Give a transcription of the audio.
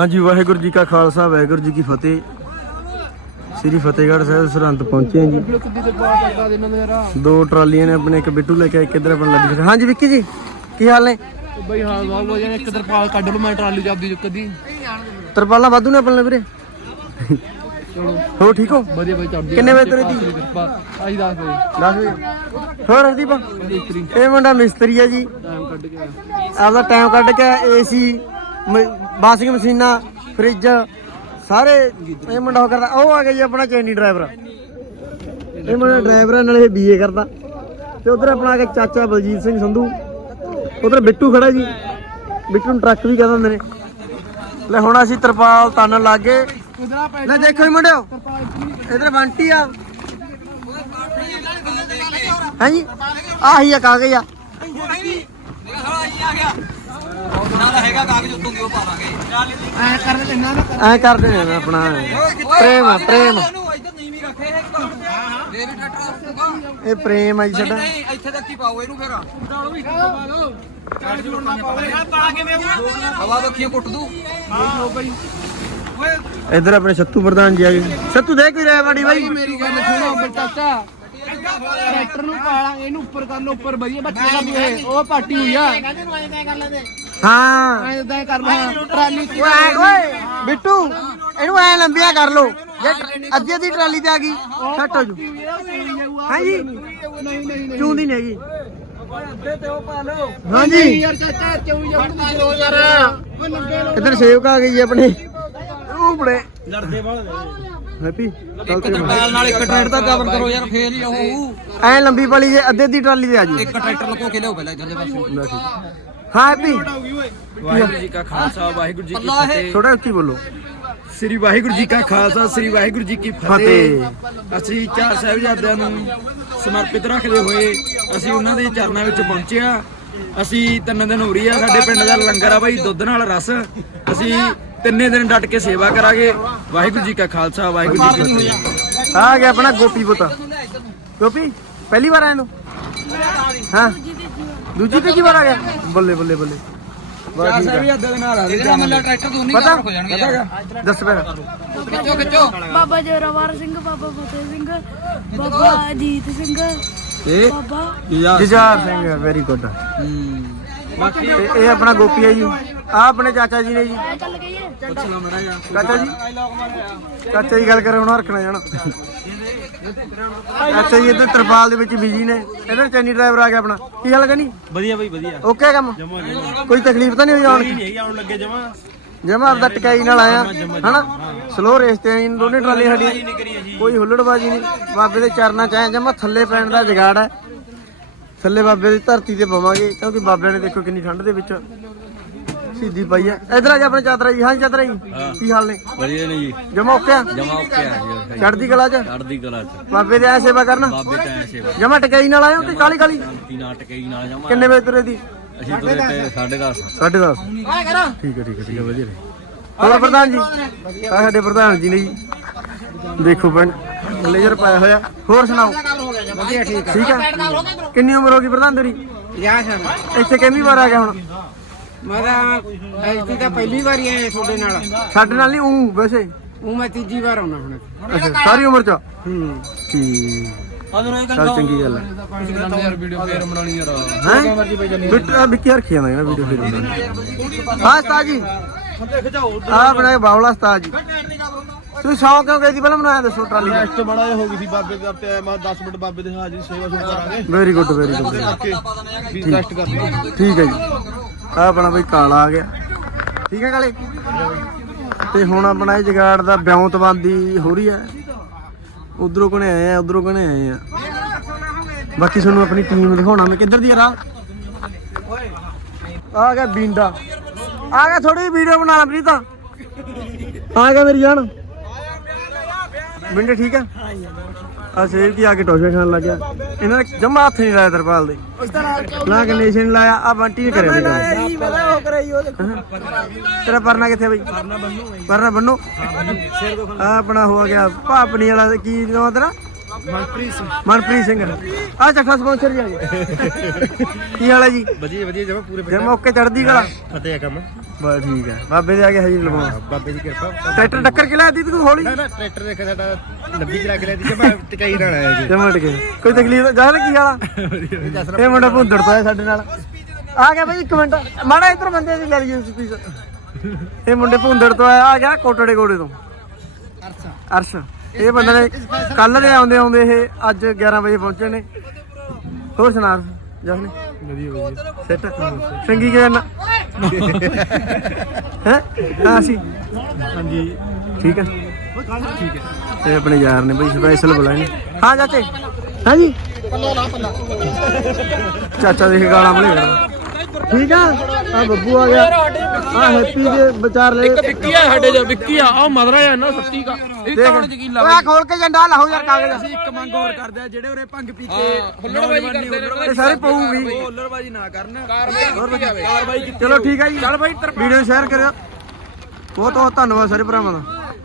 ਹਾਂਜੀ ਵਾਹਿਗੁਰੂ ਜੀ ਕਾ ਖਾਲਸਾ ਵਾਹਿਗੁਰੂ ਜੀ ਕੀ ਫਤਿਹ। ਸ੍ਰੀ ਫਤਿਹਗੜ੍ਹ ਸਾਹਿਬ ਸਰਹੰਦ ਪਹੁੰਚੇ ਹਾਂ ਜੀ। ਦੇ ਦੇ ਯਾਰ ਦੋ ਟਰਾਲੀਆਂ ਨੇ ਆਪਣੇ ਇੱਕ ਬਿੱਟੂ ਲੈ ਕੇ ਇੱਕ ਇੱਧਰ ਆਪਣਾ ਲੱਗੀ ਖੜੇ। ਹਾਂਜੀ ਵਿੱਕੀ ਜੀ ਕੀ ਹਾਲ ਨੇ? ਬਈ ਹਾਂ ਬਹੁਤ ਵਧੀਆ ਇੱਕ ਤਰਪਾਲ ਕੱਢ ਲਓ ਮੈਂ ਟਰਾਲੀ ਜਾਂਦੀ ਜੋ ਕਦੀ ਤਰਪਾਲਾਂ ਵਾਧੂ ਨੇ ਆਪਣੇ ਲਈ ਵੀਰੇ? ਚਲੋ। ਹੋ ਠੀਕ ਹੋ? ਵਧੀਆ ਬਈ ਚੜਦੀ ਕਿੰਨੇ ਵਜੇ ਤੁਰੇ ਦੀ ਕਿਰਪਾ। ਆਈ ਦੱਸ ਦੇ 10 ਵਜੇ। ਹੋਰ ਹਰਦੀਪ? ਮਿਸਤਰੀ। ਇਹ ਮੁੰਡਾ ਮਿਸਤਰੀ ਹੈ ਜੀ। ਟਾਈਮ ਕੱਢ ਕੇ ਆਇਆ। ਆਪਦਾ ਟਾਈਮ ਕੱਢ ਕੇ ਏਸੀ ਵਾਸ਼ਿੰਗ ਮਸ਼ੀਨਾਂ ਫ੍ਰਿਜ ਸਾਰੇ ਇਹ ਮੁੰਡਾ ਉਹ ਕਰਦਾ। ਉਹ ਆ ਗਿਆ ਜੀ ਆਪਣਾ ਚੈਨੀ ਡਰਾਈਵਰ ਇਹ ਮੁੰਡਾ ਡਰਾਈਵਰ ਹੈ ਨਾਲੇ ਬੀਏ ਕਰਦਾ। ਤੇ ਉਧਰ ਆਪਣਾ ਆ ਕੇ ਚਾਚਾ ਬਲਜੀਤ ਸਿੰਘ ਸੰਧੂ। ਉਧਰ ਬਿੱਟੂ ਖੜਾ ਜੀ। ਬਿੱਟੂ ਨੂੰ ਟਰੱਕ ਵੀ ਕਹਿੰਦੇ ਹੁੰਦੇ ਨੇ। ਲੈ ਹੁਣ ਅਸੀਂ ਤਰਪਾਲ ਤੰਨ ਲੱਗ। ਗਏ ਲੈ ਦੇਖੋ ਹੀ ਮੁੰਡਿਓ। ਇਧਰ ਬੰਟੀ ਆ। ਹਾਂਜੀ ਆਹੀ ਆ ਕਾਗਜ਼ ਆ। ਐ ਕਰ ਦੇ ਦਾ ਐ ਨੇ ਨਾ ਆਪਣਾ। ਪ੍ਰੇਮ ਆ ਪ੍ਰੇਮ ਇਹ ਪ੍ਰੇਮ ਆ ਜੀ ਸਾਡਾ। ਇੱਥੇ ਤੱਕ ਹੀ ਪਾਓ ਇਹਨੂੰ ਫਿਰ। ਹਵਾ ਵੇਖੀਏ ਕੁੱਟ ਦੂ। ਇੱਧਰ ਆਪਣੇ ਸੱਤੂ ਪ੍ਰਧਾਨ ਜੀ ਆ ਗਏ। ਸੱਤੂ ਦੇਖ ਵੀ ਰਿਹਾ ਬਾੜੀ ਬਾਈ। ਮੇਰੀ ਗੱਲ ਸੁਣੋ ਚਾਚਾ। ਟਰੈਕਟਰ ਨੂੰ ਪਾਲਾਂਗੇ ਇਹਨੂੰ ਉੱਪਰ ਕਰ ਲਓ ਉੱਪਰ ਵਧੀਆ ਬੱਚੇ ਦਾ ਵੀ ਇਹ ਉਹ ਪਾਟੀ ਹੋਈ ਆ। ਹਾਂ। ਐ ਇਦਾਂ ਕਰ ਲਓ ਟਰਾਲੀ ਚ ਓਏ ਓਏ ਬਿੱਟੂ ਇਹਨੂੰ ਐ ਲੰਬੀਆਂ ਕਰ ਲੋ ਜੇ ਅੱਧੀ ਅੱਧੀ ਟਰਾਲੀ ਤੇ ਆ ਗਈ ਛੱਟ ਹੋ ਜੂ। ਹਾਂਜੀ ਨਹੀਂ ਨਹੀਂ ਨਹੀਂ ਹੈਗੀ। ਹਾਂਜੀ। ਯਾਰ ਦੀ ਦੋ ਯਾਰ। ਉਹ ਲੰਬੇ ਲੋ ਇੱਧਰ ਸੇਵਕ ਆ ਗਈ ਜੀ ਆਪਣੇ। ਉਹ ਬੜੇ। ਲੜਦੇ ਹੈਪੀ ਚੱਲ ਤੇ ਨਾਲ ਨਾਲ ਇੱਕ ਟਰੈਕਟਰ ਦਾ ਕਵਰ ਕਰੋ ਯਾਰ ਫੇਰ ਹੀ ਉਹ ਐ ਲੰਬੀ ਵਾਲੀ ਜੇ ਅੱਧੇ ਅੱਧੀ ਟਰਾਲੀ ਤੇ ਆ ਜੀ। ਇੱਕ ਟਰੈਕਟਰ ਲਕੋ ਕੇ ਲਿਓ ਪਹਿਲਾਂ ਇਧਰਲੇ ਪਾਸੇ। ਹਾਂ ਹੈਪੀ ਵਾਹਿਗੁਰੂ ਜੀ ਕਾ ਖਾਲਸਾ ਵਾਹਿਗੁਰੂ ਜੀ ਕੀ ਅੱਲਾ ਹੈ। ਫਤਿਹ। ਥੋੜਾ ਉੱਚੀ ਬੋਲੋ। ਸ੍ਰੀ ਵਾਹਿਗੁਰੂ ਜੀ ਕਾ ਖਾਲਸਾ ਸ੍ਰੀ ਵਾਹਿਗੁਰੂ ਜੀ ਕੀ ਫਤਿਹ। ਅਸੀਂ ਚਾਰ ਸਾਹਿਬਜ਼ਾਦਿਆਂ ਨੂੰ ਸਮਰਪਿਤ ਰੱਖਦੇ ਹੋਏ ਅਸੀਂ ਉਹਨਾਂ ਦੇ ਚਰਨਾਂ ਵਿੱਚ ਪਹੁੰਚੇ ਆ ਅਸੀਂ ਤਿੰਨ ਦਿਨ ਹੋ ਰਹੀ ਆ ਸਾਡੇ ਪਿੰਡ ਦਾ ਲੰਗਰ ਆ ਭਾਈ ਦੁੱਧ ਨਾਲ ਰਸ। ਅਸੀਂ ਤਿੰਨੇ ਦਿਨ ਡਟ ਕੇ ਸੇਵਾ ਕਰਾਂਗੇ। ਵਾਹਿਗੁਰੂ ਜੀ ਕਾ ਖਾਲਸਾ ਵਾਹਿਗੁਰੂ ਜੀ ਕੀ ਫਤਿਹ। ਆ ਗਿਆ ਆਪਣਾ ਗੋਪੀ ਪੁੱਤ। ਗੋਪੀ ਪਹਿਲੀ ਵਾਰ ਆਇਆ ਨੂੰ ਹਾਂ। ਦੂਜੀ ਤੀਜੀ ਵਾਰ ਆ ਗਿਆ। ਬੱਲੇ ਬੱਲੇ ਬੱਲੇ। ਵਾਹ ਚਾਰ ਠੀਕ ਆ। ਸਾਹਿਬਜ਼ਾਦਿਆਂ ਦੇ ਨਾਲ ਆ ਜਿਹੜਾ ਮੱਲਾ ਟਰੈਕਟਰ ਤੋਂ ਨਹੀਂ ਪਤਾ? ਹੋ ਜਾਣਗੇ ਯਾਰ। ਦੱਸ ਫਿਰ ਖਿੱਚੋ ਖਿੱਚੋ। ਬਾਬਾ ਜੋਰਾਵਰ ਸਿੰਘ ਬਾਬਾ ਫਤਿਹ ਸਿੰਘ ਬਾਬਾ ਅਜੀਤ ਸਿੰਘ ਇਹ ਬਾਬਾ ਜਜਾਰ ਸਿੰਘ। ਵੈਰੀ ਗੁੱਡ ਤੇ ਇਹ ਆਪਣਾ ਗੋਪੀ ਹੈ ਜੀ। ਆ ਆਪਣੇ ਚਾਚਾ ਜੀ ਨੇ ਜੀ। ਚੱਲ ਗਈਏ ਚਾਚਾ ਜੀ। ਚਾਚਾ ਜੀ ਗੱਲ ਕਰੇ ਹੁਣ ਰੱਖਣਾ ਜਾਣਾ। ਚਾਚਾ ਜੀ ਇੱਧਰ ਤਰਪਾਲ ਦੇ ਵਿੱਚ ਬਿਜ਼ੀ ਨੇ। ਇੱਧਰ ਚੈਨੀ ਡਰਾਈਵਰ ਆ ਗਿਆ ਆਪਣਾ। ਕੀ ਹਾਲ ਕਨੀ ਵਧੀਆ ਭਾਈ ਵਧੀਆ। ਓਕੇ ਕੰਮ? ਕੋਈ ਤਕਲੀਫ ਤਾਂ ਨਹੀਂ ਹੋਈ ਆਉਣ ਦੀ? ਨਹੀਂ ਆਉਣ ਲੱਗੇ ਜਮਾ। ਜਮਾ ਆਪਦਾ ਟਕਾਈ ਨਾਲ ਆਇਆ। ਹਨਾ? ਸਲੋ ਰੇਸ ਤੇ ਆਈ ਦੋਨੇ ਟਰਾਲੀਆਂ ਸਾਡੀਆਂ। ਕੋਈ ਹੁੱਲੜਬਾਜੀ ਨਹੀਂ। ਬਾਬੇ ਦੇ ਚਰਨਾਂ ਚ ਆਏ ਜਮਾ ਥੱਲੇ ਪੈਣ ਦਾ ਜਗਾੜ ਹੈ। ਥੱਲੇ ਬਾਬੇ ਦੀ ਧਰਤੀ ਤੇ ਪਵਾਂਗੇ ਕਿਉਂਕਿ ਬਾਬਿਆਂ ਨੇ ਦੇਖੋ ਕਿੰਨੀ ਠੰਡ ਦੇ ਵਿੱਚ ਸਿੱਧੀ ਪਾਈ ਹੈ। ਇਧਰ ਆ ਜਾ ਆਪਣੇ ਚਾਦਰਾ ਜੀ। ਹਾਂ ਚਾਦਰਾ ਜੀ। ਕੀ ਹਾਲ ਨੇ? ਵਧੀਆ ਨੇ ਜੀ। ਜਮਾ ਓਕੇ ਆ? ਜਮਾ ਓਕੇ ਆ ਜੀ ਚੜਦੀ ਕਲਾ ਚ? ਚੜਦੀ ਕਲਾ ਚ। ਬਾਬੇ ਦੇ ਐ ਸੇਵਾ ਕਰਨਾ? ਬਾਬੇ ਤਾਂ ਐਸੇ ਵਾ ਜਮਾ ਟਕਾਈ ਨਾਲ ਹੋ ਤੇ ਕਾਲੀ ਕਾਲੀ ਨਾਟਕ ਹੀ ਨਾਲ ਜਮਾ। ਕਿੰਨੇ ਵਜੇ ਤੁਰੇ ਦੀ? ਅਸੀਂ ਤੁਰੇ ਤੇ 10:30 ਸਾਢੇ ਦਸ। ਠੀਕ ਹੈ ਠੀਕ ਹੈ ਠੀਕ ਹੈ। ਵਧੀਆ ਰਹੇ ਹੋਰ ਪ੍ਰਧਾਨ ਜੀ। ਆ ਸਾਡੇ ਪ੍ਰਧਾਨ ਜੀ ਨੇ ਜੀ। ਦੇਖੋ ਪਿੰਡ ਲੇਜ਼ਰ ਪਾਇਆ ਹੋਇਆ। ਹੋਰ ਸੁਣਾਓ? ਵਧੀਆ ਠੀਕ ਹੈ ਠੀਕ ਹੈ ਕਿੰਨੀ ਉਮਰ ਹੋ ਗਈ ਪ੍ਰਧਾਨ ਤੇਰੀ? 50 ਸਾਲ। ਇੱਥੇ ਕਿੰਨੀ ਵਾਰ ਆ ਗਿਆ ਹੁਣ? ਮੈਂ ਤਾਂ ਐਤਕੀ ਤਾਂ ਪਹਿਲੀ ਵਾਰੀ ਆਇਆ ਤੁਹਾਡੇ ਨਾਲ। ਸਾਡੇ ਨਾਲ ਨਹੀਂ ਉਹ ਵੈਸੇ। ਉਹ ਮੈਂ ਤੀਜੀ ਵਾਰ ਆਉਣਾ ਹੁਣ ਅੱਛਾ ਸਾਰੀ ਉਮਰ ਚ? ਹੂੰ। ਠੀਕ। ਚੱਲ ਚੰਗੀ ਗੱਲ ਹੈ। ਯਾਰ ਵੀਡੀਓ ਫੇਰ ਬਣਾਉਣੀ ਯਾਰ। ਹੈ? ਬਿੱਟਾ ਵਿੱਕੀ ਰੱਖੀ ਜਾਂਦਾ ਨਾ ਵੀਡੀਓ ਫਿਰ ਹਾਂ ਉਸਤਾਦ ਜੀ। ਆ ਬਣਾਏ ਬਾਵਲਾ ਉਸਤਾਦ ਜੀ। ਤੁਸੀਂ ਸ਼ੌਕ ਕਿਉਂ ਗਏ ਸੀ ਪਹਿਲਾਂ ਬਣਾਇਆ ਦੱਸੋ ਟਰਾਲੀ ਦਾ? ਟੈਸਟ ਬੜਾ ਜਿਹਾ ਹੋ ਗਈ ਸੀ ਬਾਬੇ ਦੇ ਤੇ ਮੈਂ 10 ਮਿੰਟ ਬਾਬੇ ਦੇ ਹਾਜ਼ਰੀ ਸੇਵਾ ਸ਼ੁਰੂ ਕਰਾਂਗੇ। Very good very good okay ਵੀ ਟੈਸਟ ਕਰ ਲਈ ਠੀਕ ਹੈ ਜੀ। ਆ ਆਪਣਾ ਬਈ ਕਾਲਾ ਆ ਗਿਆ। ਠੀਕ ਹੈ ਕਾਲੇ? ਤੇ ਹੁਣ ਆਪਣਾ ਇਹ ਜਗਾੜ ਦਾ ਬਿਉਂਤਬੰਦੀ ਹੋ ਰਹੀ ਹੈ। ਉਧਰੋਂ ਕਨੇ ਆਏ ਆ, ਉਧਰੋਂ ਕਨੇ ਆਏ ਆ। ਬਾਕੀ ਤੁਹਾਨੂੰ ਆਪਣੀ ਟੀਮ ਦਿਖਾਉਣਾ, ਮੈਂ ਕਿੱਧਰ ਦੀ ਆ ਰਾਹ? ਆ ਗਿਆ ਬਿੰਦਾ। ਆ ਗਿਆ ਥੋੜੀ ਵੀਡੀਓ ਬਣਾ ਲਾ ਪ੍ਰੀਤਾ। ਆ ਗਿਆ ਮੇਰੀ ਜਾਨ। ਬਿੰਦੇ ਠੀਕ ਆ ਆ ਸੇਵ ਕੀ ਆ ਕੇ ਟੋਸ਼ੇ ਖਾਣ ਲੱਗ ਗਿਆ ਇਹਨਾਂ ਨੇ ਜਮਾ ਹੱਥ ਨਹੀਂ ਲਾਇਆ ਤਰਪਾਲ ਦੇ। ਨਾ ਕੰਡੀਸ਼ਨ ਲਾਇਆ ਆ ਬੰਟੀ ਨੇ ਕਰਿਆ ਸੀ ਕੰਮ। ਤੇਰਾ ਪਰਨਾ ਕਿੱਥੇ ਬਈ? ਪਰਨਾ ਬੰਨੋ। ਆ ਆਪਣਾ ਹੋ ਗਿਆ ਭਾਪਣੀ ਵਾਲਾ ਕੀ ਨਾਮ ਤੇਰਾ? ਮਨਪ੍ਰੀਤ ਸਿੰਘ। ਮਨਪ੍ਰੀਤ ਸਿੰਘ। ਆ ਚੱਠਾ ਸਪਾਂਸਰ ਜੀ ਆ ਗਏ ਕੀ ਹਾਲ ਹੈ ਜੀ? ਵਧੀਆ ਵਧੀਆ ਜਮਾ ਪੂਰੇ ਜੇ ਮੌਕੇ ਚੜਦੀ ਗਲਾ ਫਤਿਹ ਆ ਕੰਮ। ਬਸ ਠੀਕ ਹੈ ਬਾਬੇ ਦੇ ਆ ਕੇ ਹਜੀ ਲਗਵਾਉਣਾ ਬਾਬੇ ਦੀ ਕਿਰਪਾ। ਟਰੈਕਟਰ ਟੱਕਰ ਕੇ ਦੀ ਤੂੰ ਹੌਲੀ? ਨਾ ਨਾ ਟਰੈਕਟਰ ਦੇਖ ਸਾਡਾ ਲੱਭੀ ਚਲਾ ਕੇ ਲੈ ਦੀ ਜਮਾ ਟਿਕਾਈ ਨਾਲ ਆਇਆ ਜੀ। ਜਮਟ ਕੇ ਕੋਈ ਤਕਲੀਫ ਜਾਹਲ ਕੀ ਵਾਲਾ ਇਹ ਮੁੰਡਾ ਭੁੰਦੜ ਤੋਂ ਆਇਆ ਸਾਡੇ ਨਾਲ। ਆ ਗਿਆ ਬਈ ਇੱਕ ਮਿੰਟ। ਮਾੜਾ ਇਧਰ ਬੰਦੇ ਦੀ ਲੈ ਲਈਏ ਪੀਸ ਇਹ ਮੁੰਡੇ ਭੁੰਦੜ ਤੋਂ ਆਇਆ ਆ ਗਿਆ ਕੋਟੜੇ ਕੋੜੇ ਤੋਂ। ਅਰਸ਼। ਇਹ ਬੰਦੇ ਨੇ ਕੱਲ ਦੇ ਆਉਂਦੇ ਆਉਂਦੇ ਇਹ ਅੱਜ 11 ਵਜੇ ਪਹੁੰਚੇ ਨੇ। ਹੋਰ ਸੁਣਾ ਜਸਨੇ? ਵਧੀਆ ਵਧੀਆ। ਸੈਟ। ਚੰਗੀ ਗੱਲ ਹੈ? ਹਾਂ ਸੀ ਹਾਂਜੀ। ਠੀਕ ਹੈ ਠੀਕ ਹੈ ਤੇ ਆਪਣੇ ਯਾਰ ਨੇ ਬਈ ਸਪੈਸ਼ਲ ਬੁਲਾਏ ਨੇ। ਹਾਂ ਚਾਚੇ। ਹਾਂ ਜੀ। ਚਾਚਾ ਦੇਖ ਗਾਲਾਂ ਕਰਦਾ ਠੀਕ ਆ? ਆ ਬੱਬੂ ਆ ਗਿਆ। ਆ ਹੈਪੀ ਦੇ ਵਿਚਾਰ ਲੈ। ਵਿੱਕੀ ਆ ਸਾਡੇ ਜੋ ਵਿੱਕੀ ਆ। ਉਹ ਮਦਰਾ ਆ ਨਾ ਸੱਤੀ ਕਾ। ਇਹ ਕੌਣ ਯਕੀਨ ਲਾ ਓਏ ਖੋਲ ਕੇ ਜੰਡਾ ਲਾਹੋ ਯਾਰ ਕਾਗਜ਼। ਅਸੀਂ ਇੱਕ ਮੰਗ ਹੋਰ ਕਰਦੇ ਆ ਜਿਹੜੇ ਉਰੇ ਭੰਗ ਪੀ ਕੇ ਹੁੱਲੜਬਾਜ਼ੀ ਕਰਦੇ ਨੇ ਇਹ ਸਾਰੇ ਪਊਗੀ। ਹੁੱਲੜਬਾਜ਼ੀ ਨਾ ਕਰਨ। ਕਾਰਵਾਈ ਕਾਰਵਾਈ ਕੀਤੀ ਚਲੋ ਠੀਕ ਹੈ ਜੀ। ਚੱਲ ਬਾਈ ਵੀਡੀਓ ਸ਼ੇਅਰ ਕਰਿਓ। ਬਹੁਤ ਬਹੁਤ ਧੰਨਵਾਦ ਸਾਰੇ ਭਰਾਵਾਂ ਦਾ।